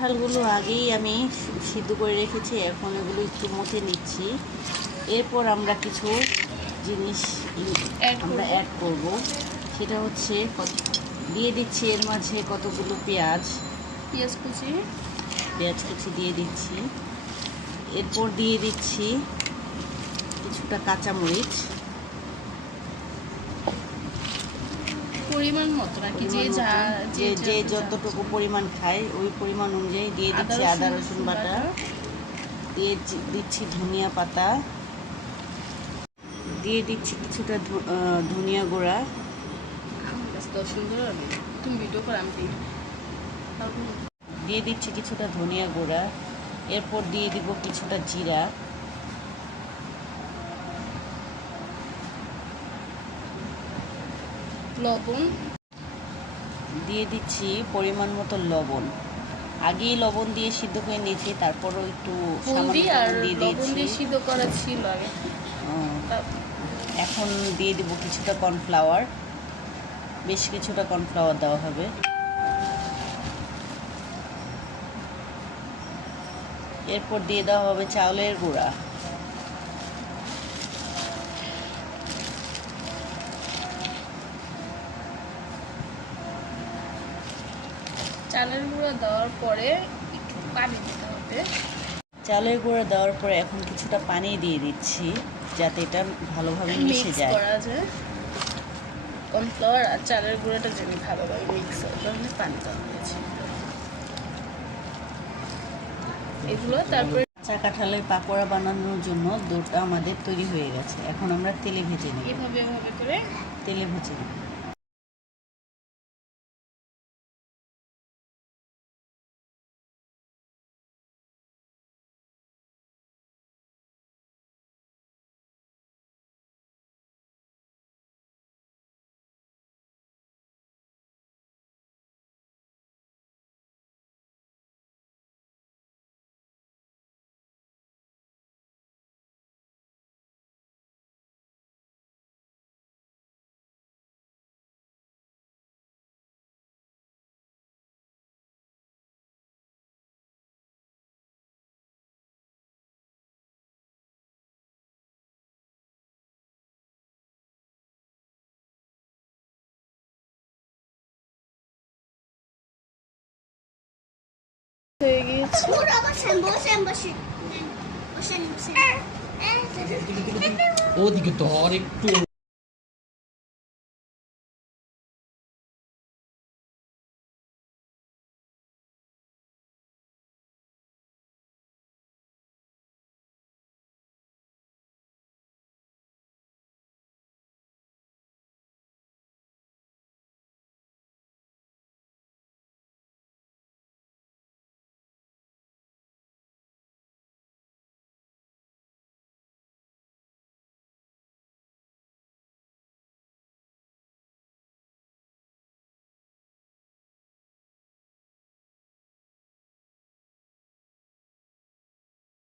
কাঁঠালগুলো আগেই আমি সিদ্ধ করে রেখেছি, এখন এগুলো একটু মথে নিচ্ছি। এরপর আমরা কিছু জিনিস আমরা অ্যাড করব। সেটা হচ্ছে দিয়ে দিচ্ছি এর মাঝে কতগুলো পেঁয়াজ কুচি দিয়ে দিচ্ছি। এরপর দিয়ে দিচ্ছি কিছুটা কাঁচামরিচ, পরিমাণ মতো নাকি, যে যতটুকু পরিমাণ খায় ওই পরিমাণ অনুযায়ী দিয়ে দিচ্ছি আদা রসুন বাটা, দিয়ে দিচ্ছি ধনিয়া পাতা, দিয়ে দিচ্ছি কিছুটা ধনিয়া গুঁড়া, দিয়ে দিচ্ছি কিছুটা ধনিয়া গুঁড়া। এরপর দিয়ে দিব কিছুটা জিরা, লবণ, দিয়ে দিচ্ছি পরিমাণ মতো লবণ। আগেই লবণ দিয়ে সিদ্ধ করে নিয়েছি, তারপরও একটু দিয়ে দিয়েছি। সিদ্ধ করা ছিল আগে। এখন দিয়ে দিব কিছুটা কর্নফ্লাওয়ার, বেশ কিছুটা কর্নফ্লাওয়ার দেওয়া হবে। এরপর দিয়ে দেওয়া হবে চাউলের গুঁড়া, চালের গুঁড়া দেওয়ার পরে একটু পানি দিতে হবে। চালের গুঁড়া দেওয়ার পরে এখন কিছুটা পানি দিয়ে দিচ্ছি যাতে এটা ভালোভাবে মিশে যায়। কর্নফ্লাওয়ার আর চালের গুঁড়াটা যেন ভালোভাবে মিক্স হয়, তাহলে পানি দেওয়া হয়েছে এগুলো। তারপরে কাঁচা কাঁঠালের পাকোড়া বানানোর জন্য ডোটা আমাদের তৈরি হয়ে গেছে। এখন আমরা তেলে ভেজে নেব। এভাবে করে তেলে ভেজে নেব। হয়ে গিয়েছে। ওদিকে তো আর একটু